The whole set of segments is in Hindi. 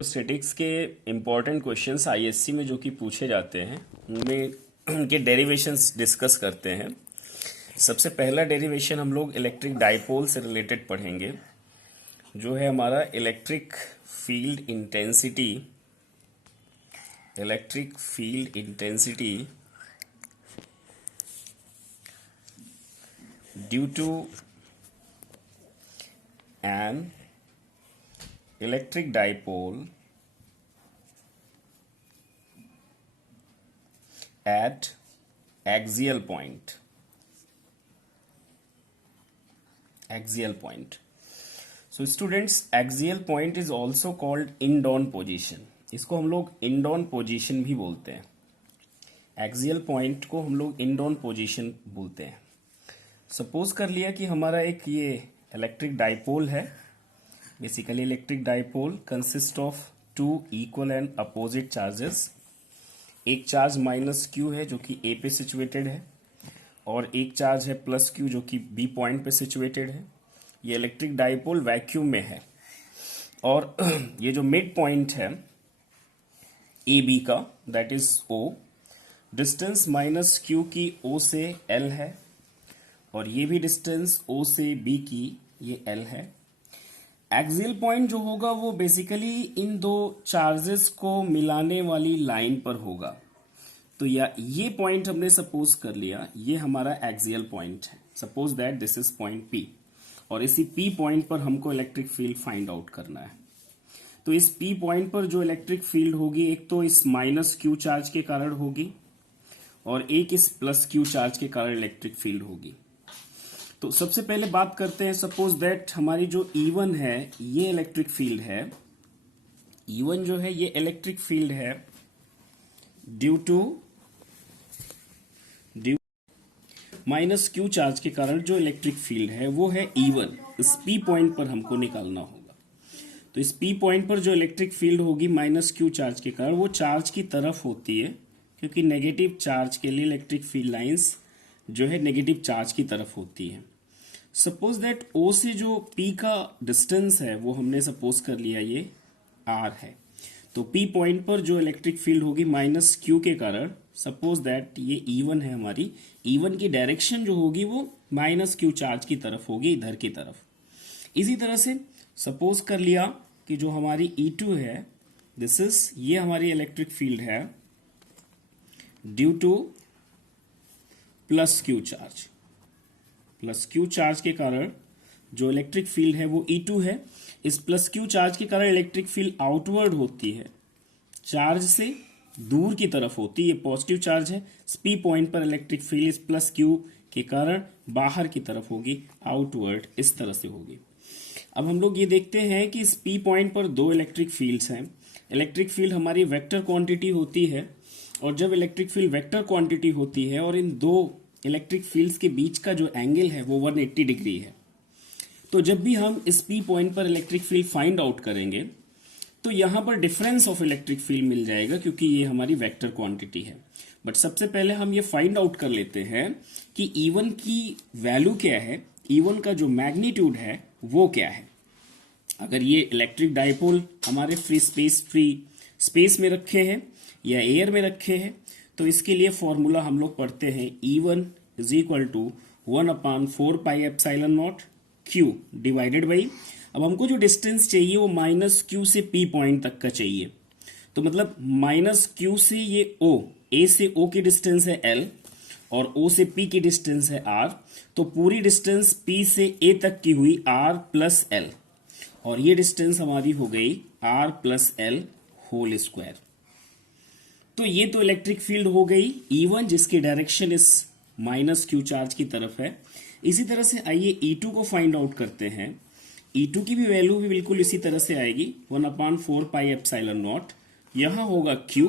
स्टैटिक्स के इम्पोर्टेंट क्वेश्चंस आईएससी में जो कि पूछे जाते हैं उनमें उनके डेरिवेशंस डिस्कस करते हैं। सबसे पहला डेरिवेशन हम लोग इलेक्ट्रिक डाइपोल से रिलेटेड पढ़ेंगे, जो है हमारा electric field intensity. Electric field intensity due to an electric dipole at axial point. So students, axial point is also called in-down position. इसको हम लोग in-down position भी बोलते हैं। axial point को हम लोग in-down position बोलते हैं। सपोज कर लिया कि हमारा एक ये इलेक्ट्रिक डाइपोल है। Basically electric dipole consist of two equal and opposite charges. एक चार्ज माइनस क्यू है जो कि ए पे सिचुएटेड है, और एक चार्ज है प्लस क्यू जो कि बी पॉइंट पे सिचुएटेड है। ये इलेक्ट्रिक डाइपोल वैक्यूम में है, और ये जो मिड पॉइंट है ए बी का, that is O. Distance minus Q की ओ से एल है, और ये भी डिस्टेंस ओ से बी की ये एल है। एक्सियल पॉइंट जो होगा वो बेसिकली इन दो चार्जेस को मिलाने वाली लाइन पर होगा। तो या ये पॉइंट हमने सपोज कर लिया, ये हमारा एक्सियल पॉइंट है। Suppose that this is point P, और इसी पी पॉइंट पर हमको इलेक्ट्रिक फील्ड फाइंड आउट करना है। तो इस पी पॉइंट पर जो इलेक्ट्रिक फील्ड होगी, एक तो इस माइनस क्यू चार्ज के कारण होगी, और एक इस प्लस क्यू चार्ज के कारण इलेक्ट्रिक फील्ड होगी। तो सबसे पहले बात करते हैं, सपोज दैट हमारी जो E1 है ये इलेक्ट्रिक फील्ड है। E1 जो है ये इलेक्ट्रिक फील्ड है due to minus Q charge के कारण जो इलेक्ट्रिक फील्ड है वो है E1। इस P पॉइंट पर हमको निकालना होगा। तो इस P पॉइंट पर जो इलेक्ट्रिक फील्ड होगी माइनस क्यू चार्ज के कारण, वो चार्ज की तरफ होती है, क्योंकि नेगेटिव चार्ज के लिए इलेक्ट्रिक फील्ड लाइंस जो है नेगेटिव चार्ज की तरफ होती है। सपोज दैट O से जो P का डिस्टेंस है वो हमने सपोज कर लिया ये R है। तो P पॉइंट पर जो इलेक्ट्रिक फील्ड होगी माइनस Q के कारण, सपोज दैट ये E1 है हमारी, E1 की डायरेक्शन जो होगी वो माइनस Q चार्ज की तरफ होगी, इधर की तरफ। इसी तरह से सपोज कर लिया कि जो हमारी E2 है, दिस इज, ये हमारी इलेक्ट्रिक फील्ड है due two plus Q charge. Plus Q charge के कारण जो इलेक्ट्रिक फील्ड है वो E2 है। इस प्लस क्यू चार्ज के कारण इलेक्ट्रिक फील्ड आउटवर्ड होती है, चार्ज से दूर की तरफ होती है। ये पॉजिटिव चार्ज है। P पॉइंट पर इलेक्ट्रिक फील्ड इस प्लस क्यू के कारण बाहर की तरफ होगी, आउटवर्ड इस तरह से होगी। अब हम लोग ये देखते हैं कि इस P पॉइंट पर दो इलेक्ट्रिक फील्ड्स हैं। इलेक्ट्रिक फील्ड हमारी वेक्टर क्वांटिटी होती है, और जब इलेक्ट्रिक फील्ड वेक्टर क्वांटिटी होती है और इन दो इलेक्ट्रिक फील्ड्स के बीच का जो एंगल है वो 180 डिग्री है, तो जब भी हम इस P पॉइंट पर इलेक्ट्रिक फील्ड फाइंड आउट करेंगे तो यहां पर डिफरेंस ऑफ इलेक्ट्रिक फील्ड मिल जाएगा, क्योंकि ये हमारी वेक्टर क्वांटिटी है। बट सबसे पहले हम ये फाइंड आउट कर लेते हैं कि E1 की वैल्यू क्या है, E1 का जो मैग्नीट्यूड है वो क्या है। अगर ये इलेक्ट्रिक डाइपोल हमारे फ्री स्पेस में रखे हैं या एयर में रखे हैं, तो इसके लिए फॉर्मूला हम लोग पढ़ते हैं E1 is equal to 1/4 pi epsilon nought Q divided by, अब हमको जो डिस्टेंस चाहिए वो माइनस Q से P पॉइंट तक का चाहिए। तो मतलब माइनस Q से ये O, A से O की डिस्टेंस है L, और O से P की डिस्टेंस है R। तो पूरी डिस्टेंस P से A तक की हुई R प्लस L, और ये डिस्टेंस हमारी हो गई R plus L whole square. तो ये तो इलेक्ट्रिक फील्ड हो गई E1, जिसकी डायरेक्शन इस माइनस क्यू चार्ज की तरफ है। इसी तरह से आइए E2 को फाइंड आउट करते हैं। E2 की भी वैल्यू भी बिल्कुल इसी तरह से आएगी, 1/4 पाई एप्सिलॉन नॉट, यहां होगा Q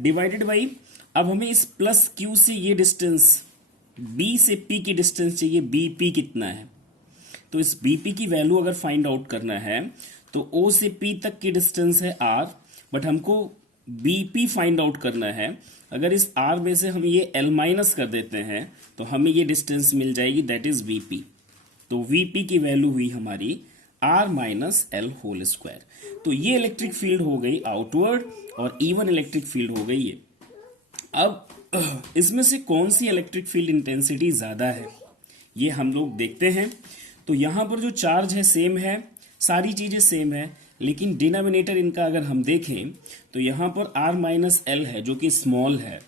डिवाइडेड बाई, अब हमें इस प्लस Q से ये डिस्टेंस B से P की डिस्टेंस चाहिए, BP कितना है। तो इस BP की वैल्यू अगर फाइंड आउट करना है तो O से P तक की डिस्टेंस है R, बट हमको BP फाइंड आउट करना है। अगर इस R में से हम ये L माइनस कर देते हैं तो हमें ये डिस्टेंस मिल जाएगी, दैट इज VP। तो VP की वैल्यू हुई हमारी R minus L whole square. तो ये इलेक्ट्रिक फील्ड हो गई आउटवर्ड और E1 इलेक्ट्रिक फील्ड हो गई ये। अब इसमें से कौन सी इलेक्ट्रिक फील्ड इंटेंसिटी ज्यादा है ये हम लोग देखते हैं। तो यहां पर जो चार्ज है सेम है, सारी चीजें सेम है, लेकिन डिनोमिनेटर इनका अगर हम देखें तो यहां पर R माइनस एल है जो कि स्मॉल है,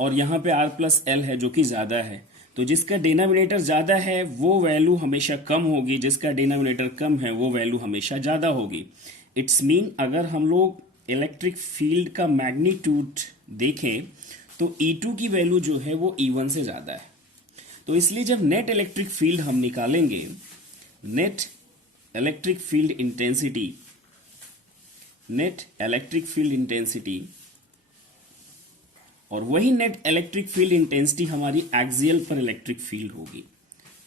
और यहां पे R प्लस एल है जो कि ज्यादा है। तो जिसका डिनोमिनेटर ज्यादा है वो वैल्यू हमेशा कम होगी, जिसका डिनोमिनेटर कम है वो वैल्यू हमेशा ज्यादा होगी। इट्स मीन अगर हम लोग इलेक्ट्रिक फील्ड का मैग्नीट्यूड देखें तो E2 की वैल्यू जो है वो E1 से ज्यादा है। तो इसलिए जब नेट इलेक्ट्रिक फील्ड हम निकालेंगे, net electric field intensity, net electric field intensity, और वही नेट इलेक्ट्रिक फील्ड इंटेंसिटी हमारी एक्सियल पर इलेक्ट्रिक फील्ड होगी,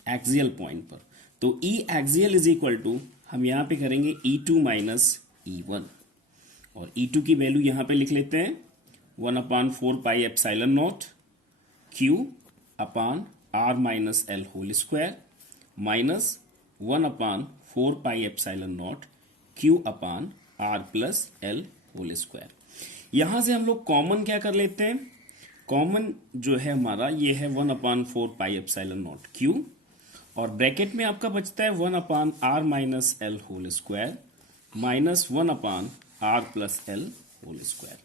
एक्सियल पॉइंट पर। तो E axial is equal to हम यहां पे करेंगे E2 माइनस E1, और E2 की वैल्यू यहां पे लिख लेते हैं 1/4 pi epsilon nought Q upon R minus L whole square minus 1/4 pi epsilon nought Q upon R plus L whole square. यहां से हम लोग कॉमन क्या कर लेते हैं, कॉमन जो है हमारा ये है 1/4 पाई एप्सिलॉन नॉट Q, और ब्रैकेट में आपका बचता है 1/R minus L whole square minus 1/R plus L whole square,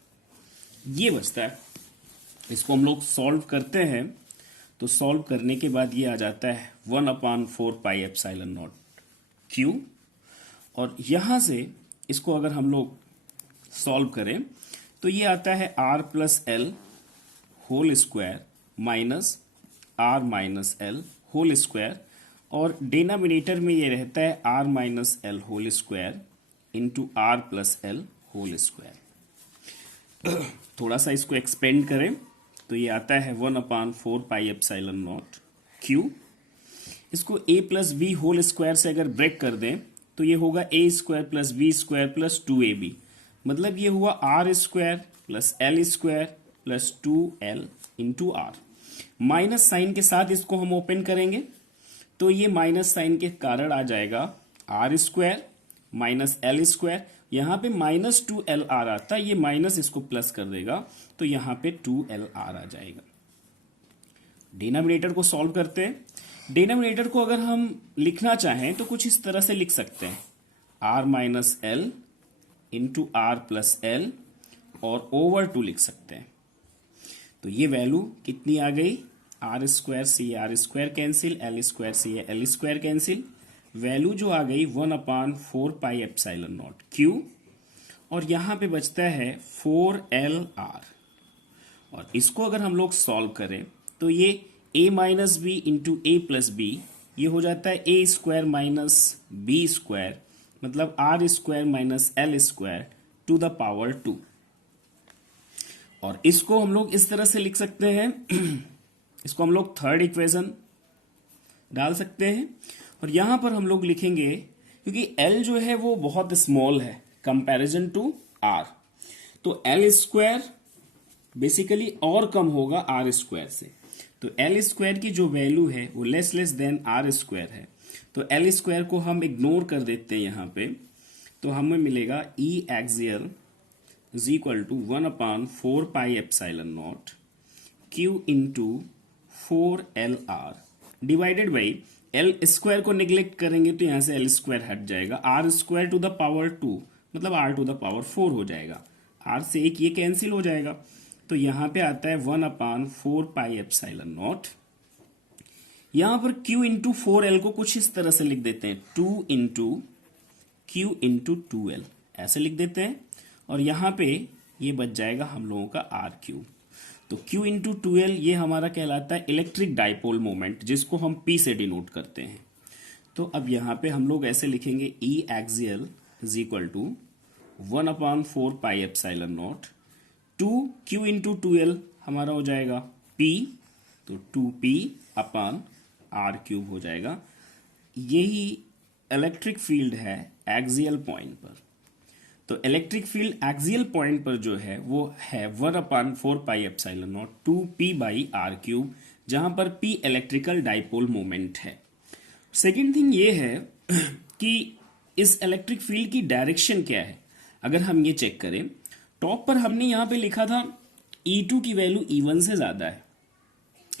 ये बचता है। इसको हम लोग सॉल्व करते हैं तो सॉल्व करने के बाद ये आ जाता है 1/4 पाई एप्सिलॉन नॉट Q, और यहां से इसको अगर हम लोग सॉल्व करें तो ये आता है R plus L whole square minus R minus L whole square, और डिनोमिनेटर में ये रहता है R minus L whole square into R plus L whole square. थोड़ा सा इसको एक्सपेंड करें तो ये आता है 1/4 पाई एप्सिलॉन नॉट Q। इसको a plus B whole square से अगर ब्रेक कर दें तो ये होगा a square plus B square plus 2ab, मतलब ये हुआ R square plus L square plus 2l into R. Minus sign के साथ इसको हम ओपन करेंगे तो ये माइनस साइन के कारण आ जाएगा R square minus L square, यहां पे माइनस 2l आर आता है, ये माइनस इसको प्लस कर देगा तो यहां पे 2l आर आ जाएगा। डिनोमिनेटर को सॉल्व करते हैं। डिनोमिनेटर को अगर हम लिखना चाहें तो कुछ इस तरह से लिख सकते हैं R minus L into R plus L और ओवर 2 लिख सकते हैं। तो ये वैल्यू कितनी आ गई, R स्क्वायर से ये R square cancel, L square से ये एल स्क्वायर कैंसिल, वैल्यू जो आ गई 1/4 पाई एप्सिलॉन नॉट Q, और यहां पे बचता है 4LR, और इसको अगर हम लोग सॉल्व करें तो ये a minus B into A plus B, ये हो जाता है a square minus B square, मतलब R square minus L square to the power 2। और इसको हम लोग इस तरह से लिख सकते हैं इसको हम लोग थर्ड इक्वेशन डाल सकते हैं, और यहां पर हम लोग लिखेंगे क्योंकि L जो है वो बहुत स्मॉल है कंपैरिजन टू R, तो L स्क्वायर बेसिकली और कम होगा R स्क्वायर से। तो L स्क्वायर की जो वैल्यू है वो लेस देन R स्क्वायर है, तो L स्क्वायर को हम इग्नोर कर देते हैं यहाँ पे, तो हमें मिलेगा E axial is equal to 1/4 pi epsilon nought Q into 4LR divided by L square को निग्लेक्ट करेंगे तो यहां से L स्क्वायर हट जाएगा, R square to the power 2 मतलब R टू द पावर 4 हो जाएगा, R से एक ये कैंसिल हो जाएगा, तो यहां पे आता है 1/4 पाई एप्सिलॉन नॉट। यहां पर Q इंटू 4L को कुछ इस तरह से लिख देते हैं 2 इंटू Q इंटू 2L ऐसे लिख देते हैं, और यहां पे ये बच जाएगा हम लोगों का RQ। तो Q इंटू 2L ये हमारा कहलाता है इलेक्ट्रिक डाइपोल मोमेंट, जिसको हम P से डिनोट करते हैं। तो अब यहां पे हम लोग ऐसे लिखेंगे E axial is equal to 1/4 pi epsilon nought 2Q into 2L हमारा हो जाएगा P, तो 2P अपान R क्यूब हो जाएगा। यही इलेक्ट्रिक फील्ड है एक्सियल पॉइंट पर। तो इलेक्ट्रिक फील्ड एक्सियल पॉइंट पर जो है वो है 1/4 pi epsilon not 2P by R cube, जहां पर P इलेक्ट्रिकल डाइपोल मोमेंट है। सेकेंड थिंग ये है कि इस इलेक्ट्रिक फील्ड की डायरेक्शन क्या है। अगर हम ये चेक करें, टॉप पर हमने यहां पे लिखा था E2 की वैल्यू E1 से ज्यादा है।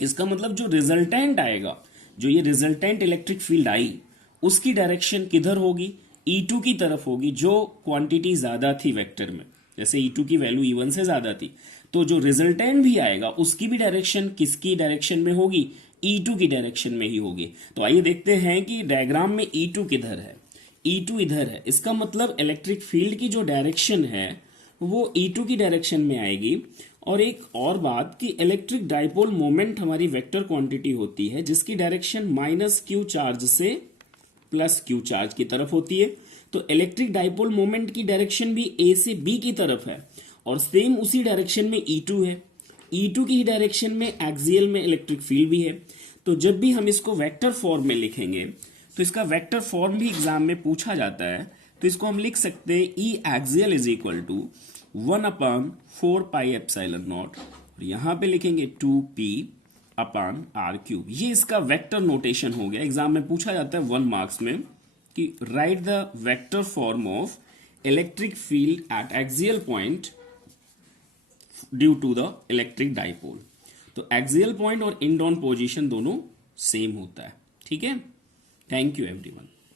इसका मतलब जो रिजल्टेंट आएगा, जो ये रिजल्टेंट इलेक्ट्रिक फील्ड आई, उसकी डायरेक्शन किधर होगी, E2 की तरफ होगी, जो क्वांटिटी ज्यादा थी वेक्टर में। जैसे E2 की वैल्यू E1 से ज्यादा थी, तो जो रिजल्टेंट भी आएगा उसकी भी डायरेक्शन किसकी डायरेक्शन में होगी, E2 की डायरेक्शन में ही होगी। तो आइए देखते हैं कि डायग्राम में E2 किधर है। E2 इधर है, इसका मतलब इलेक्ट्रिक फील्ड की जो डायरेक्शन है वो E2 की डायरेक्शन में आएगी। और एक और बात कि इलेक्ट्रिक डाइपोल मोमेंट हमारी वेक्टर क्वांटिटी होती है जिसकी डायरेक्शन माइनस क्यू चार्ज से प्लस क्यू चार्ज की तरफ होती है। तो इलेक्ट्रिक डाइपोल मोमेंट की डायरेक्शन भी ए से बी की तरफ है और सेम उसी डायरेक्शन में E2 है। E2 की ही डायरेक्शन में एक्सियल में इलेक्ट्रिक फील्ड भी है। तो जब भी हम इसको वेक्टर फॉर्म में लिखेंगे तो इसका वेक्टर फॉर्म भी एग्जाम में पूछा जाता है। तो इसको हम लिख सकते हैं E axial is equal to 1/4πε0, और यहां पे लिखेंगे 2p/r³। ये इसका वेक्टर नोटेशन हो गया। एग्जाम में पूछा जाता है 1 मार्क्स में कि write the vector form of electric field at axial point due to the electric dipole. तो एक्सियल पॉइंट और इंड ऑन पोजीशन दोनों सेम होता है। ठीक है, थैंक यू एवरीवन।